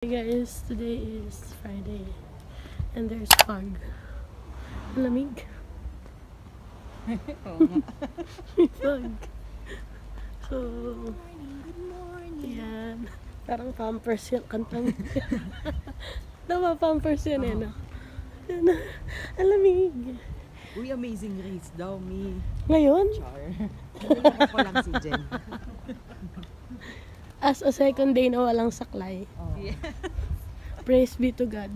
Hey guys, today is Friday and there's fog. Lamig. May fog. So, yan. Parang Pampers yung kantang. Tama, Pampers yan eh, no? Ang lamig. Uy, Amazing Race daw, me. Ngayon? Char. Ngayon ko lang si Jen. As a second day na walang saklay. Oh. Yeah. Praise be to God.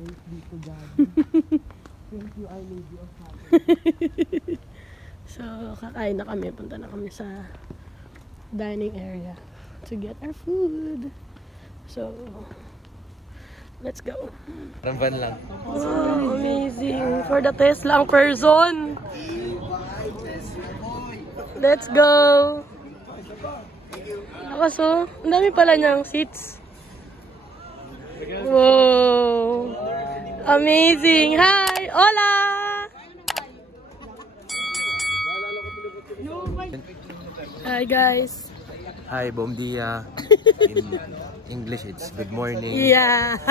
Praise be to God. Thank you, Our Lady of Heaven. So, kakain na kami. Punta na kami sa dining area to get our food. So, let's go. Ramban lang. Wow, amazing. For the Tesla ang person. Let's go. So, ang dami pala niyang seats. Wow. Amazing. Hi. Hola. Hi guys. Hi, bom dia. In English, it's good morning. Yeah.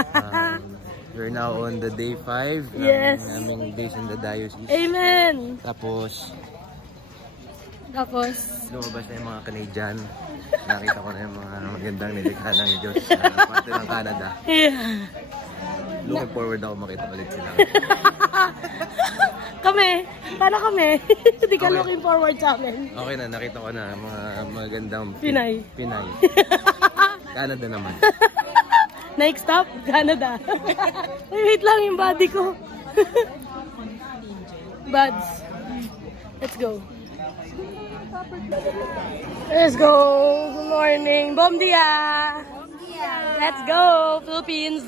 We're now on the day 5 Yes. ng aming days in the diocese. Amen. Tapos, lumabas na yung mga Canadian. Nakita ko na yung mga magandang nilikha ng Diyos sa parte ng Canada. Yeah. Looking forward ako makita ulit sila. Kami. Paano kami? Hindi ka Okay. looking forward sa amin. Okay na, nakita ko na mga magandang Pinay. Canada naman. Next stop, Canada. Wait lang yung body ko. Buds. Let's go. Let's go. Good morning. Bom dia. Let's go, Philippines.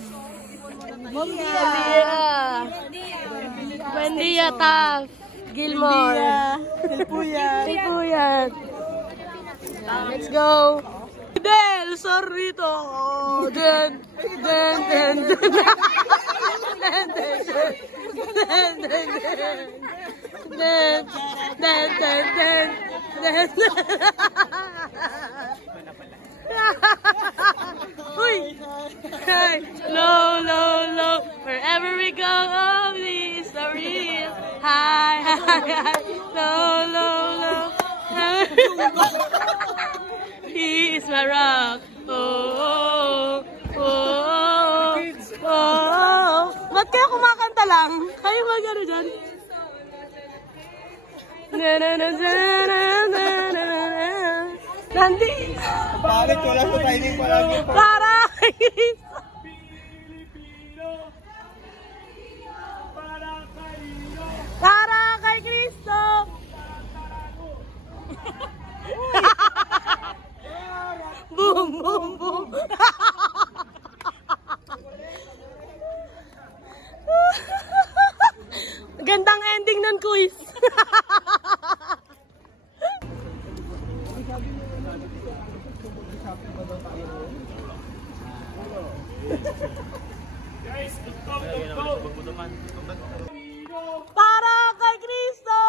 Bom dia. Buen dia, Taf. Gilmore. Silpuyat. Let's go. Del Sorrito. Den. Uy! Hi! Low. Wherever we go, oh, please, so real. Hi. Low. He is my rock. Oh. Ba't kayo kumakanta lang? Kayo mag-ano dyan? Nandi! Bakit wala sa timing palagi? Para kay Cristo! Para kay Cristo! Boom! Gandang ending ng quiz! Para kay Cristo,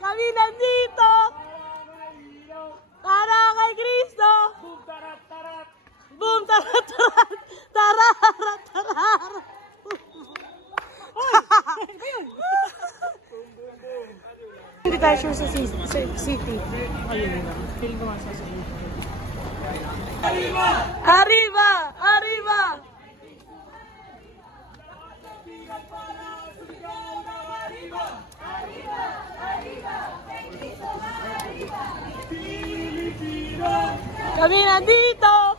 kami nandito. Para kay Cristo. Boom, tarat. Hindi tayo sure sa city. Ayun. Feeling ko masasabi. Arriba! Kami nandito!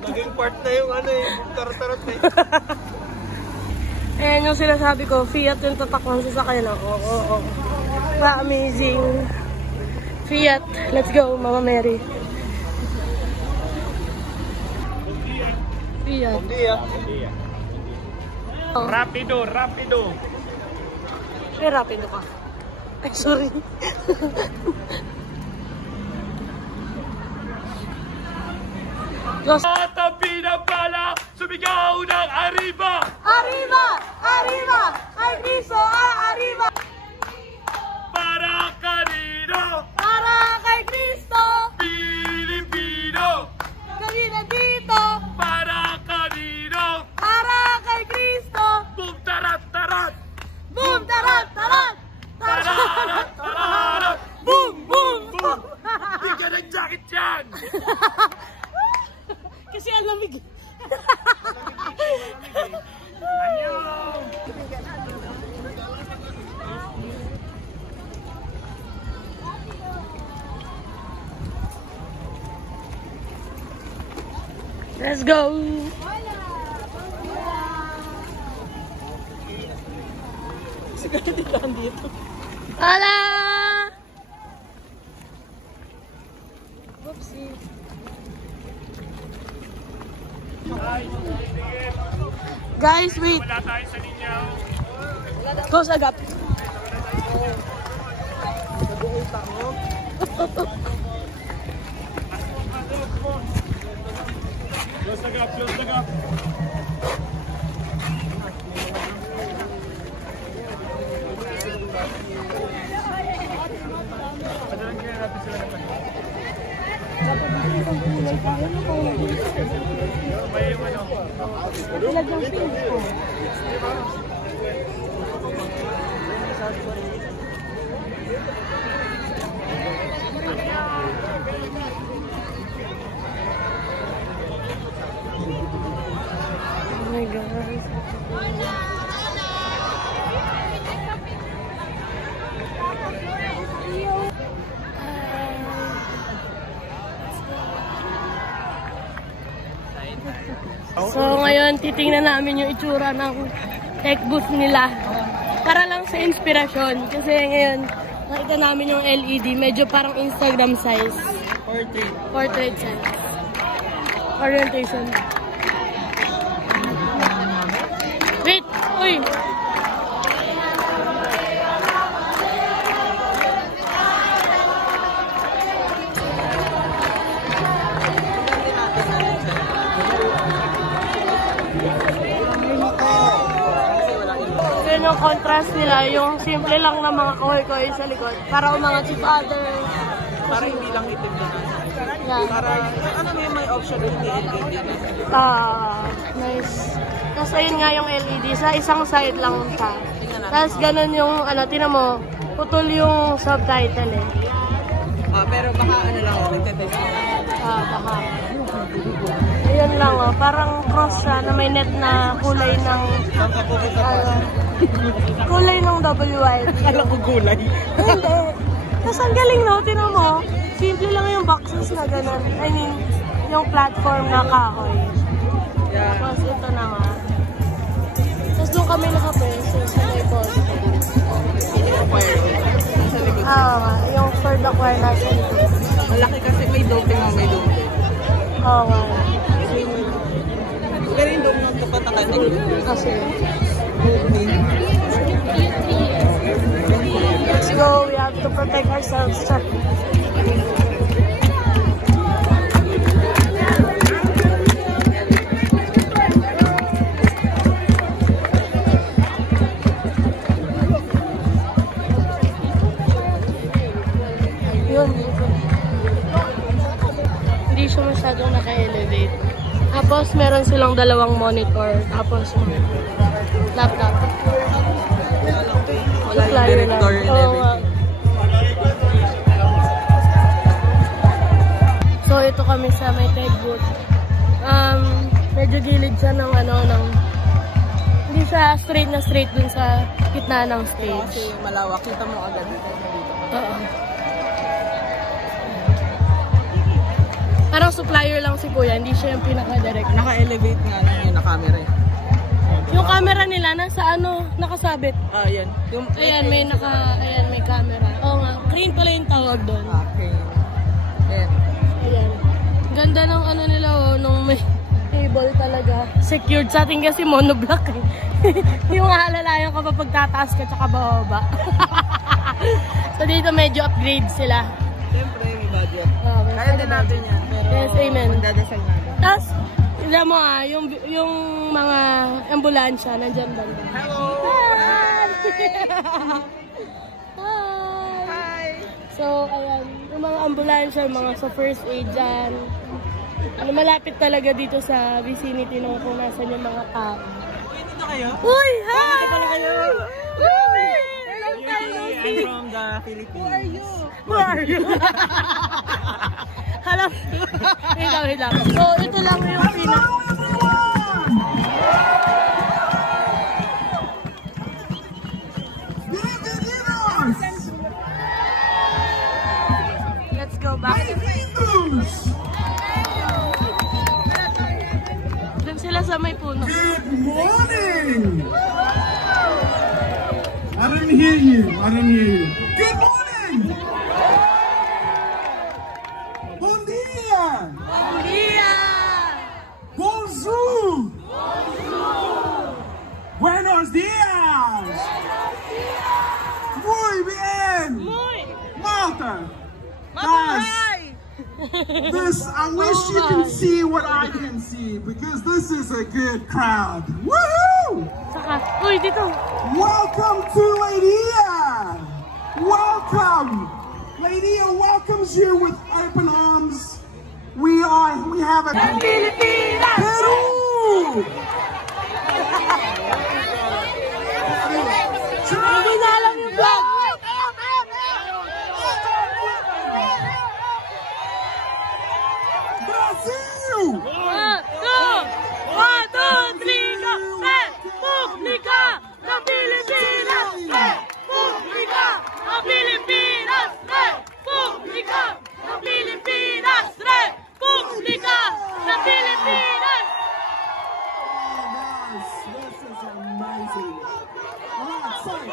Naging part na yung tarot-tarot na yun. Ayan yung sinasabi ko, Fiat yung tatakang sasakyan ako. Oo. Amazing. Fiat. Let's go, Mama Mary. Fiat. Bom dia. Oh. Rapido. Ay, rapido ka. Ay, sorry. Diyos. At ang pinapala, sumigaw ng arriba! Arriba! Arriba! Kay Cristo, arriba! Para kanino? Para kay Cristo! Pilipino! Kanina dito! Para kanino? Para kay Cristo! Boom, tarat, tarat! Boom! Tarat! Tarat! Tararat, tararat! Boom! Boom! Boom! Hindi ka ng jacket yan! Kasi ang lamig. Let's go! Siguro dito dito. Hala! Oopsie. Guys, wait. Wala tayo sa linyaw. Go sa gap. Close the gap, close the gap. Oh my God. So ngayon, titingnan namin yung itsura ng tech booth nila. Para lang sa inspirasyon. Kasi ngayon, nakita namin yung LED. Medyo parang Instagram size. Portrait size. Orientation. Wait! Uy! Yun yung contrast nila, yung simple lang na mga kahoy-kahoy sa likod. Para umangat si Father. Para hindi lang itim na. Yeah. Para, ano may option yung LED. Nice. Tapos ayun nga yung LED, sa isang side lang siya. Tapos ganun yung, tinan mo, putol yung subtitle eh. Pero baka ano lang, nagtetest na. Baka. Ayun lang parang cross siya na may net na kulay ng, kulay ng WY. Kala ko gulay. Hindi. Tapos ang galing tinan mo, simple lang yung boxes na ganun. I mean, yung platform na kahoy. Yeah. Tapos ito na nga. Tapos doon kami nakapeso sa may post. Yung for the choir nasa likod. Malaki kasi may doping may doping. Oo nga. Pero yung doping ng kapatakan Kasi. Let's go. We have to protect ourselves. Hindi siya masyadong naka-elevate. Tapos meron silang dalawang monitor. Tapos laptop. Wala yung director and everything. So ito kami sa may tech booth. Medyo gilid siya ng hindi siya straight na straight dun sa gitna ng stage. Kasi malawak, kita mo agad dito. Oo. Parang supplier lang si Kuya, hindi siya yung pinaka-direct. Naka-elevate nga lang yun na camera eh. Yung camera nila nasa nakasabit. Yan. Ayan, may camera. Oo nga, crane pala yung tawag doon. Okay. Ayan. Ayan. Ganda ng nila nung may table talaga. Secured sa atin kasi monoblock eh. Yung alalayan ka pa pagtataas ka tsaka bababa. So dito medyo upgrade sila. Siyempre, may budget. Okay, Kaya din natin yan. Pero yes, amen. magdadasal natin. Tapos, tignan mo yung mga ambulansya nandyan banda. Hello! Hi! Hi! So, ayan. Yung mga ambulansya, mga sa first aid dyan. Malapit talaga dito sa vicinity nung kung nasan yung mga tao. Dito kayo? Uy! Hi! Dito pala kayo? Uy! I'm from the Philippines. Who are you? Hello? Wait lang. So, ito lang yung Let's go back. Doon sila sa may puno. Good morning! I didn't hear you. Good morning! Bon dia! Bon dia! Bonjour! Buenos dias! Muy bien! Malta! Guys, this, I wish you can see what I can see because this is a good crowd. Woohoo! Saka, uy, dito. Welcome to Ladia! Welcome! Ladia welcomes you with open arms. We have a Peru! Hindi na alam yung vlog. Brasil! 1, 2, 3, go! Republika ng Pilipinas! Republika ng Pilipinas! Republika ng Pilipinas! Republika ng Pilipinas! This is amazing. Alright, so we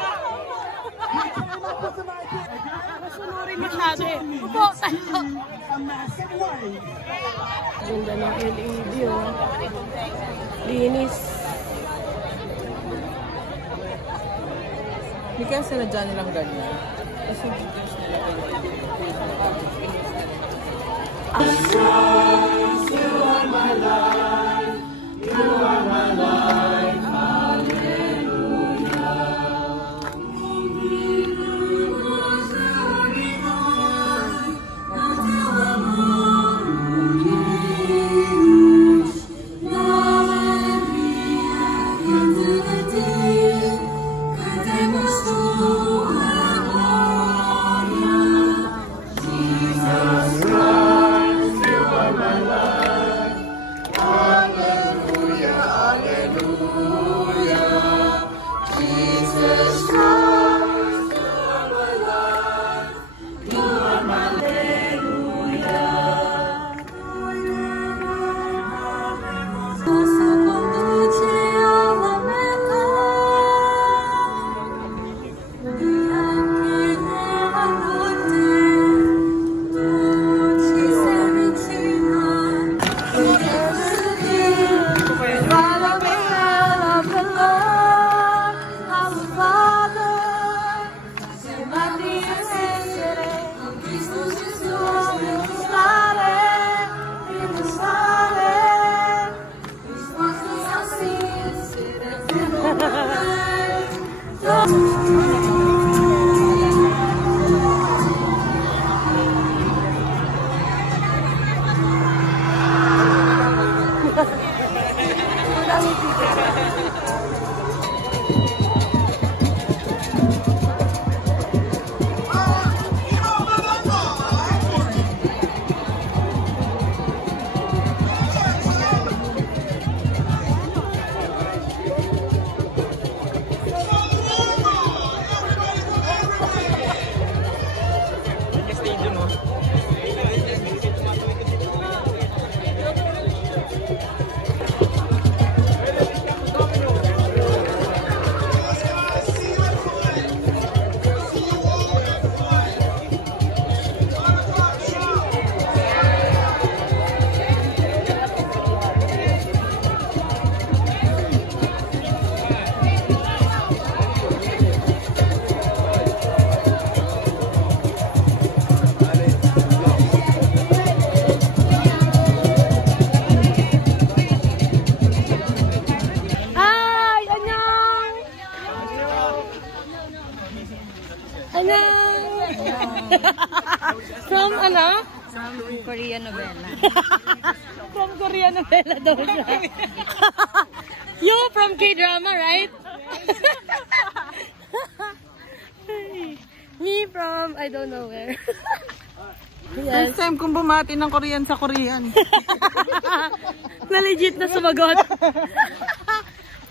came up with an idea. Masunurin masyado eh. Upo tayo. A massive way. Ganda ng LED oh. Linis. Hindi kaya sila dyan nilang ganyan. Kasi videos nila From ano? From Korean novela. From Korean novela daw siya. You from K-drama, right? Me from I don't know where. Yes. First time kong bumati ng Korean sa Korean. Na legit na sumagot.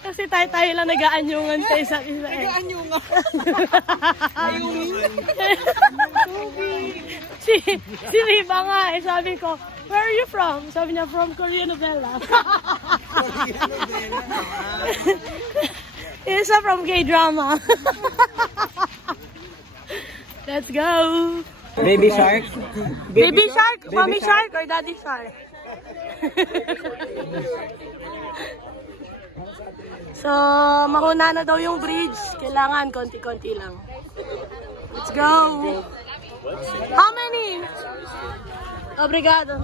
Kasi tayo lang nag-aanyungan sa isa't isa. Nag-aanyungan. Si Riba nga eh, sabi ko, where are you from? Sabi niya, from Korean novela. Isa from K-drama. Let's go! Baby shark? Baby shark? Mommy shark or daddy shark? So, mauna na daw yung bridge. Kailangan konti-konti lang. Let's go! How many? Obrigado.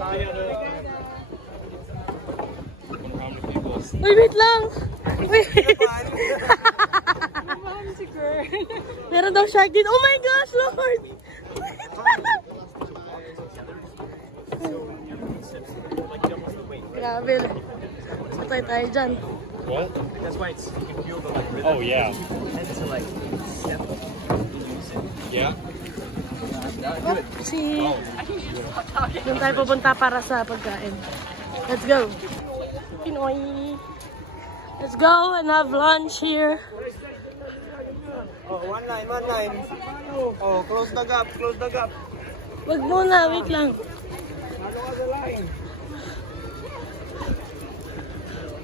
Uy, wait lang! Wait! Meron daw shark dito. Oh my gosh, Lord! Grabe. Patay tayo dyan. What? That's why it's, you can feel the like rhythm. Oh yeah. And to like step. Yeah. Doon tayo pupunta para sa pagkain. Let's go. Pinoy. Let's go and have lunch here. Oh, one line. Oh, close the gap. Wag muna, wait lang.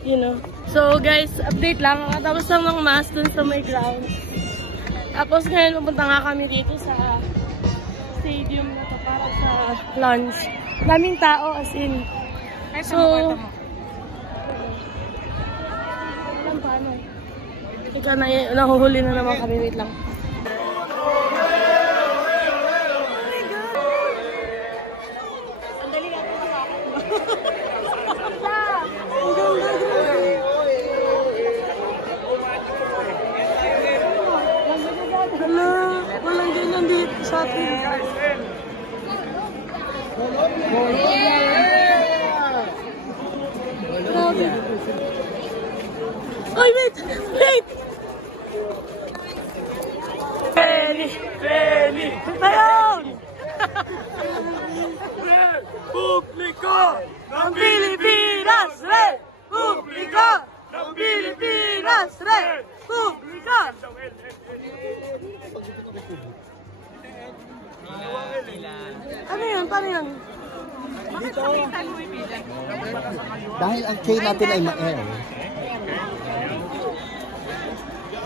You know. So guys, update lang. Tapos lang ng mass dun sa may ground. Tapos ngayon pupunta nga kami dito sa stadium na to para sa lunch. Daming tao as in. So, alam paano. Ika na yun, nahuhuli na naman kami. Wait lang. Walang ganyan dito sa atin. Grabe. Ay, wait! Feli! Ayun! Republika Ang Pilipinas! Republika ng Pilipinas! Republika! Ano yun? Paano yun? Dahil ang chain natin ay ma-air.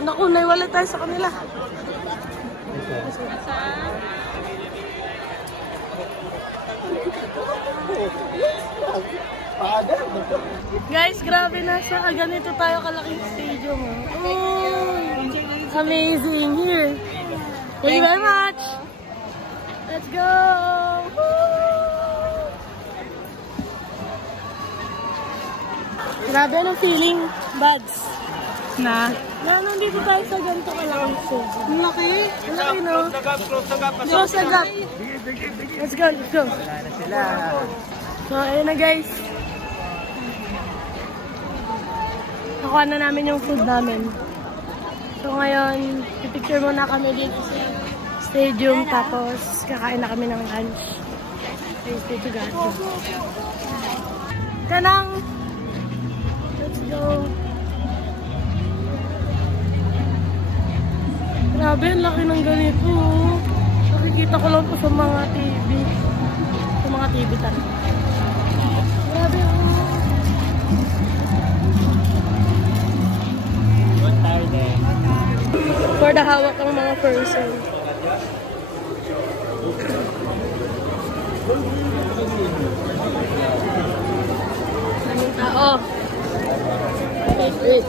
Naku, naiwala tayo sa kanila. Guys, grabe na siya. Ganito tayo kalaking stadium. Amazing here. Thank you very much. Let's go. Grabe ng feeling, bags. Na nandito tayo sa ganito kalaking stadium. Ang laki. Ang laki, no? Close the gap. Let's go. Wala na sila. So, ayun na guys. Nakuha na namin yung food namin. So ngayon, pipicture muna kami dito sa stadium. Tapos, kakain na kami ng lunch. Stay together. Kanang! Let's go! Grabe, ang laki ng ganito. Nakikita ko lang po sa mga TV. Sa mga TV talaga. Grabe ako. For the hawak ng mga person. Daming tao. Wait.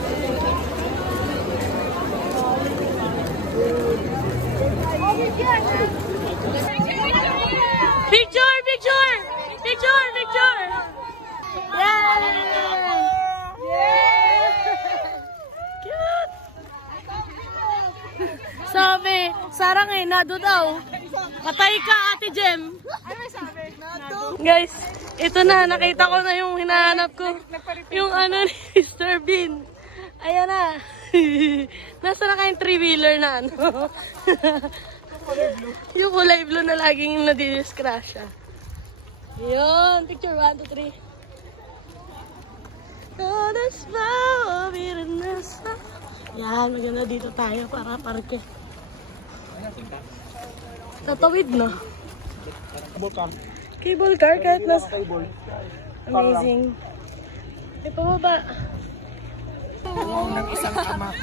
Picture! Cute! Sabi, sarang nado daw. Patay ka, Ate Jem. Guys, ito na. Nakita ko na yung hinahanap ko. Yung ano ni Mr. Bean. Ayan na. Nasa na kayong three-wheeler na ano. Yung kulay blue na laging nadidiskrasya. Yun. Picture 1, 2, 3. Yan, maganda dito tayo para parke. Tatawid na. Cable car kahit nas... Amazing. Ay, pababa. Ng isang ama.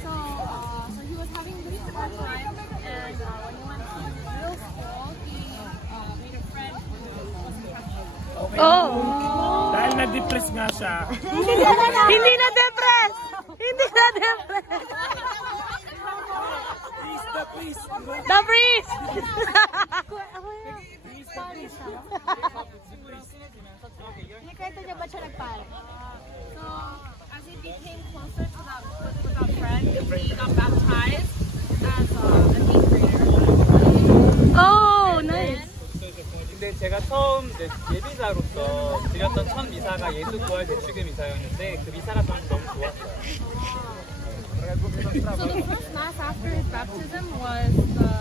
So he was having a really hard time, and when he went to middle school, he made a friend who was depressed. Oh! Dahil na-depress nga siya. Hindi na depress! Hindi na depress! The priest. The priest! Kwento niya ba siya nagpala? So, as he became closer to that friend, he got baptized as an 8th grader. Oh, nice! 근데 제가 처음 예비자로서 드렸던 첫 미사가 예수 부활 대축의 미사였는데 그 미사가 저는 너무 좋았어요. So the first mass after his baptism was the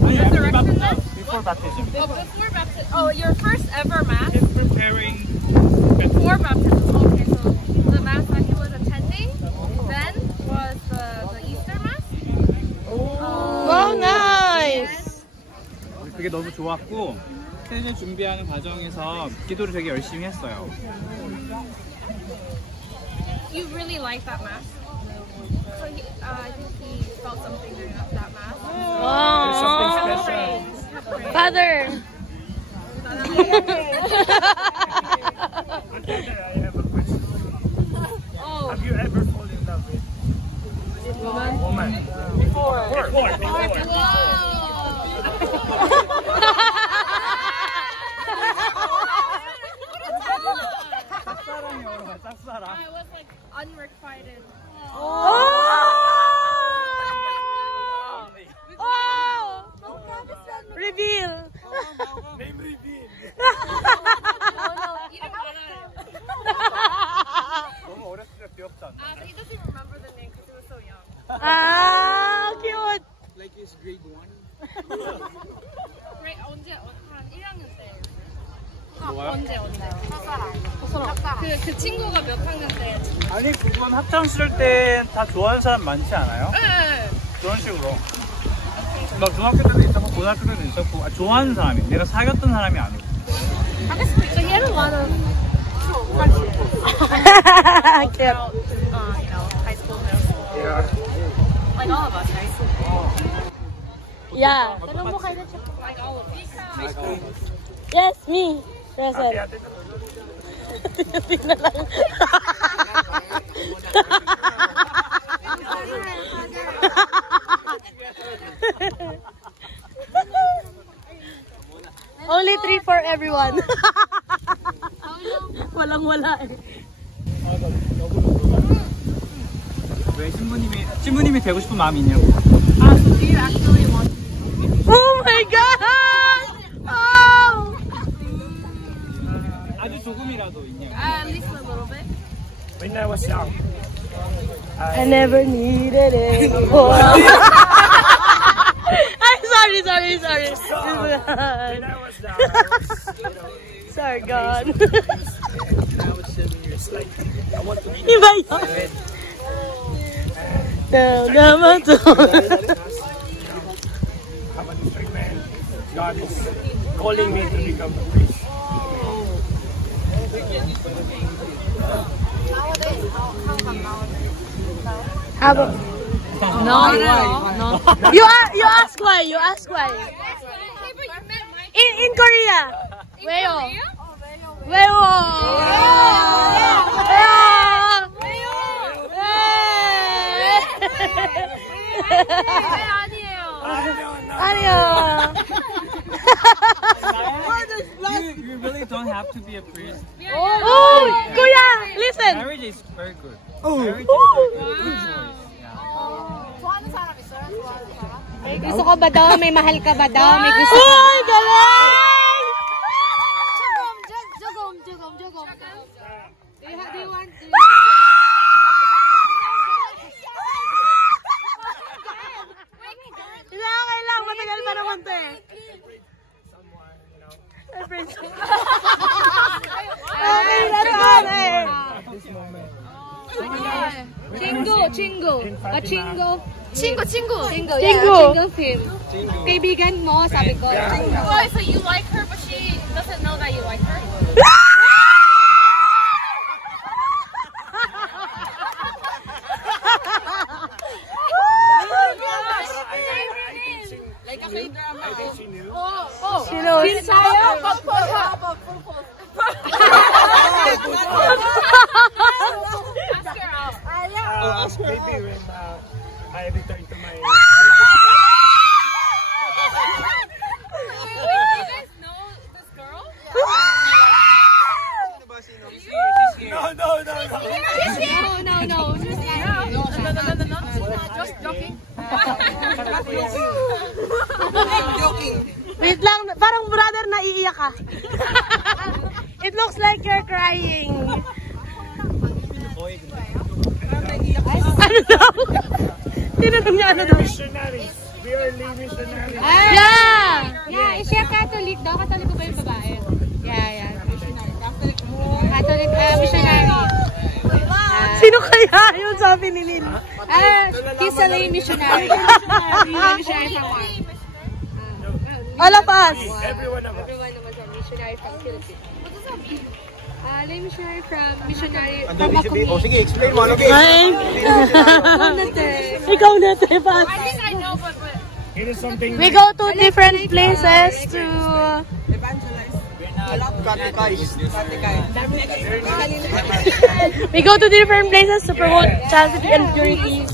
resurrection mass? Before baptism. Oh, before baptism. Oh, your first ever mass? Preparing. Before baptism. Okay, so the mass that he was attending then was the Easter mass? Oh, nice! 그게 너무 좋았고 세례 준비하는 과정에서 기도를 되게 열심히 했어요. You really like that mass? So I think he felt something during that mass. Wow! Something special. Father! I have a question. Oh, Have you ever fallen in love with woman? Before. I was like unrequited. Reveal! Name reveal. You don't want to. 너무 어렸을 때 귀엽잖아. But he doesn't remember the name because he was so young. Ah, cute! Like his grade 1. Great, 언제 한 1학년 때. 뭐가요? 언제? 그 친구가 몇 학년 때? 아니 그건 학창 시절 때 다 좋아하는 사람 많지 않아요? 네. 그런 식으로. 막 중학교 때도 있었고 고등학교 때도 있었고 좋아하는 사람이 내가 사귀었던 사람이 아니고. So he had a lot of Cute. high school, middle school. Like all of us, right? Yeah. Like all of us. Yes, me. Present. Tingnan lang. Only 3 for everyone. Walang-wala eh. 왜 신부님이 되고 싶은 마음이 있냐고. So do you actually want Oh my God! Oh! 아주 조금이라도 있냐고. at least a little bit? When I was young. I never needed anyone. I'm sorry. When I was young, Sorry, God. when I was 7 years, like, I want to be Iba yun. Naman to. I'm a district man. God is calling me to become a priest. How about? No. You ask why. Hey, but you met Mike. In Korea. Weo. Korea? Weo. 아니에요. 아니요. You really you don't have to be a priest. Oh, Kuya, listen. Marriage is very good. Oh. Marriage is very good. Good choice. Yeah. 좋아하는 사람 있어요? 좋아하는 사람? May gusto ko ba daw? May mahal ka ba daw? May gusto ko Uy, galing! 조금. Do you want to? Okay lang, matagal pa naman to eh. Okay, that's good eh. Chingo film. Kaibigan mo, sabi ko. Oh, so you like her, but she doesn't know that you like her? She knows. Ask her maybe when I return to my... You guys know this girl? No. Just joking. Wait lang, parang brother naiiyak ka. It looks like you're crying. Ano daw? Tinanong niya ano daw? Missionaries. We are lay missionaries. Yeah, is siya Catholic daw? Catholic ba yung babae? Yeah. Catholic missionary. Sino kaya yun sabi ni Lynn? He's a lay missionary. Lay missionary from what? All of us. Everyone of us. Everyone naman sa missionary from Philippines. What does that mean? Lay missionary from a community. Sige, explain mo. Ano Hi. Ikaw na, Tepas. I think I know, but It is something... We go to different places to... We go to different places to promote chastity and purity.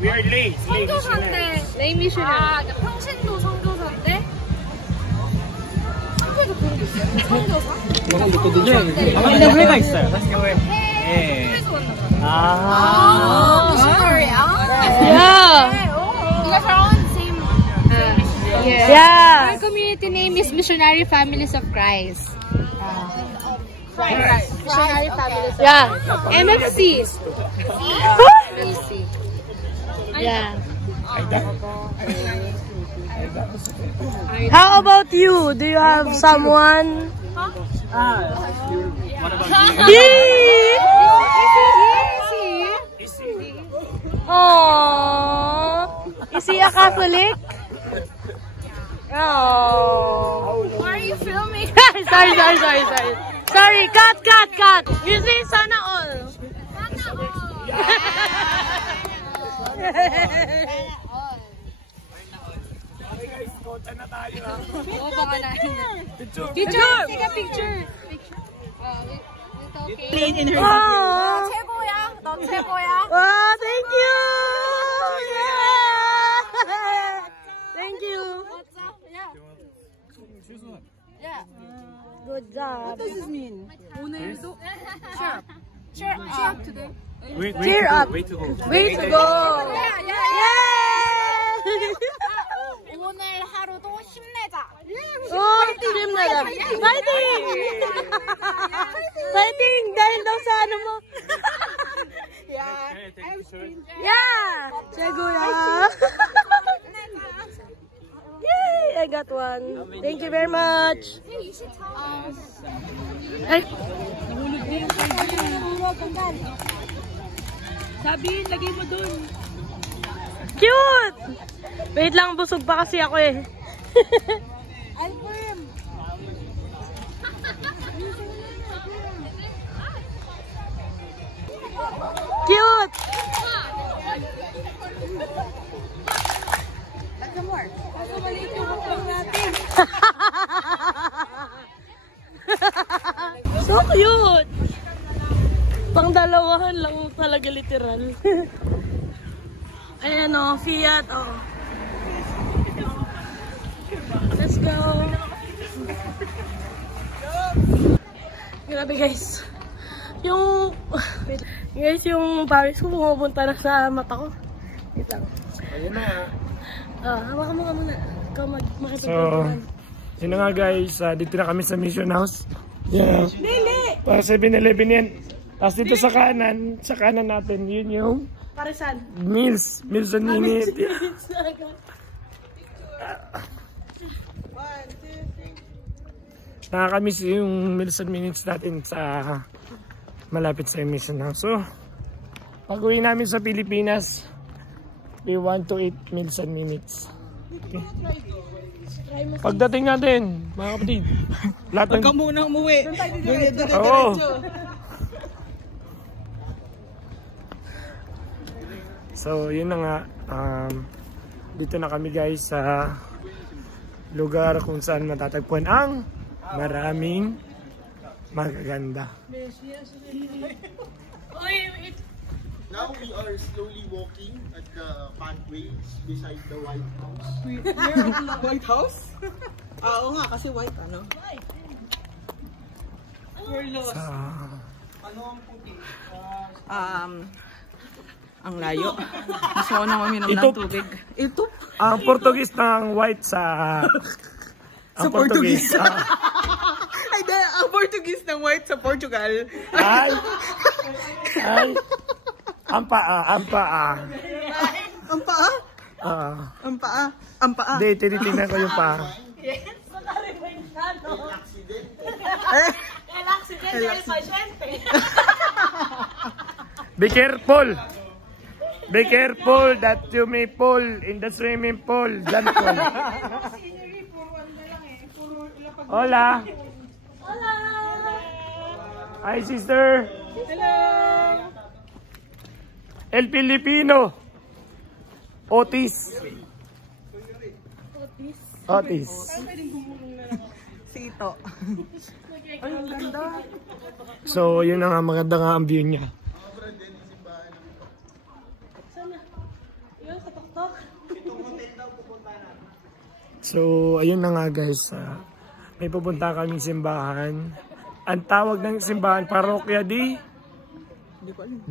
We are lay missionaries. Lay missionary. 평신도 선교사인데? 한국에도 그런 게 있어요? 선교사? 교회가 있어요. 예. 미셔너리야? Yeah. You guys are all in the same Yeah. Our community name is Missionary Families of Christ. Missionary Families of Yeah. MFC. Yeah. How about you? Do you have someone? What about you? Yee! Aww. Is he a Catholic? Oh. Why are you filming? Sorry, cut. You see, sana all. Picture! Take a picture! Aww. 최고야. 너 최고야. Wow, thank you. Yeah. Thank you. Yeah. Good job. Cheer up today. Cheer up. Way to go. Way to go. 오늘 하루도 힘내자. Oh, 힘내자. Fighting! Fighting! Dahil daw sa ano mo. Yeah! Seguya! Yay! I got one. Thank you very much. Ay! Sabi, lagay mo dun. Cute! Wait lang, busog pa kasi ako eh. Cute! So cute! Pang dalawahan lang talaga literal. Ayan o, Fiat o. Let's go! Grabe guys. Guys, yung pawis ko pumupunta na sa mata ko. Wait lang. Ayun na nga. Hawakan mo ka muna. Ikaw makipagpunta. So, yun na nga guys. Dito na kami sa Mission House. Yeah. Para 7-Eleven yan. Tapos dito sa kanan natin, yun yung Parisan. Meals and Minutes. Nakakamiss yung Meals and Minutes natin sa malapit sa Mission House. So, pag-uwi namin sa Pilipinas, we want to eat Meals and Minutes. Okay. Pagdating natin, mga kapatid, lahat ng... Huwag ka muna umuwi. Oo. So, yun na nga. Dito na kami guys sa lugar kung saan matatagpuan ang maraming magaganda. Now we are slowly walking at the pathways beside the White House. White House? Oo nga, kasi white ano? We're lost. Ano ang puti? Ang layo. Gusto ko nang uminom ng tubig. Ito? Ang Portuguese ng white sa... Sa Portuguese. Ay, ang Portuguese ng white sa Portugal. Ay! Ang paa. Ang paa? Ang paa? Ang paa? Hindi, tinitingnan ko yung paa. Yes, El accidente del pasyente. Be careful! Be careful that you may fall in the swimming pool. Don't fall. Hola! Hola! Hi, sister! Hello! El Filipino! Otis! Otis. Sito. So, yun na nga, maganda nga ang view niya. So, ayun na nga guys. May pupunta kaming simbahan. Ang tawag ng simbahan, Parokya di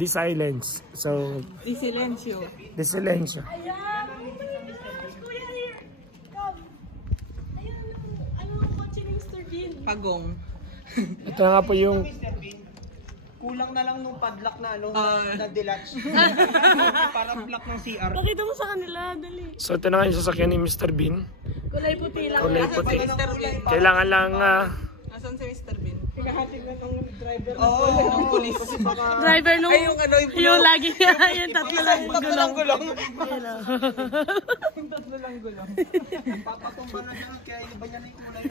Silence. So, Di Silencio. Di Silencio. Pagong. Ito nga po yung Kulang na lang nung padlock na ano, na delatch. Para block ng CR. Pakita mo sa kanila, dali. So, ito na nga yung sasakyan ni Mr. Bean. Kulay puti lang. Kulay puti. Kailangan lang... Nasaan si Mr. Bean? Pinahatid na ng driver. Oo, ng police. Driver nung... Ay, yung ano, yung lagi niya, yung tatlo lang yung gulong. Yung tatlo lang gulong. Papatumba na dyan, kaya iba niya na yung kulay.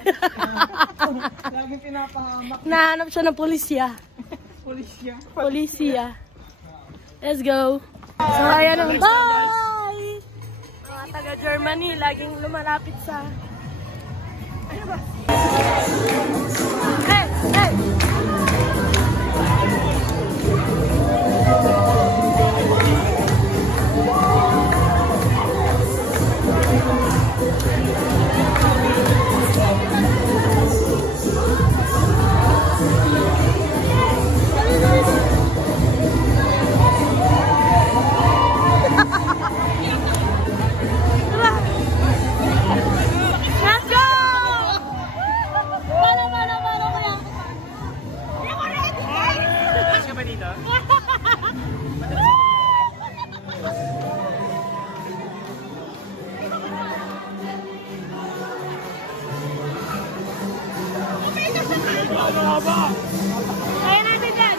Laging pinapahamak. Nahanap siya ng pulisya. Pulisya. Let's go. So, ayan ang bye! Mga taga-Germany, laging lumalapit sa... Hey! Hey! Let's go! Para kaya. Mas ka ba dito? Kaya natin dyan!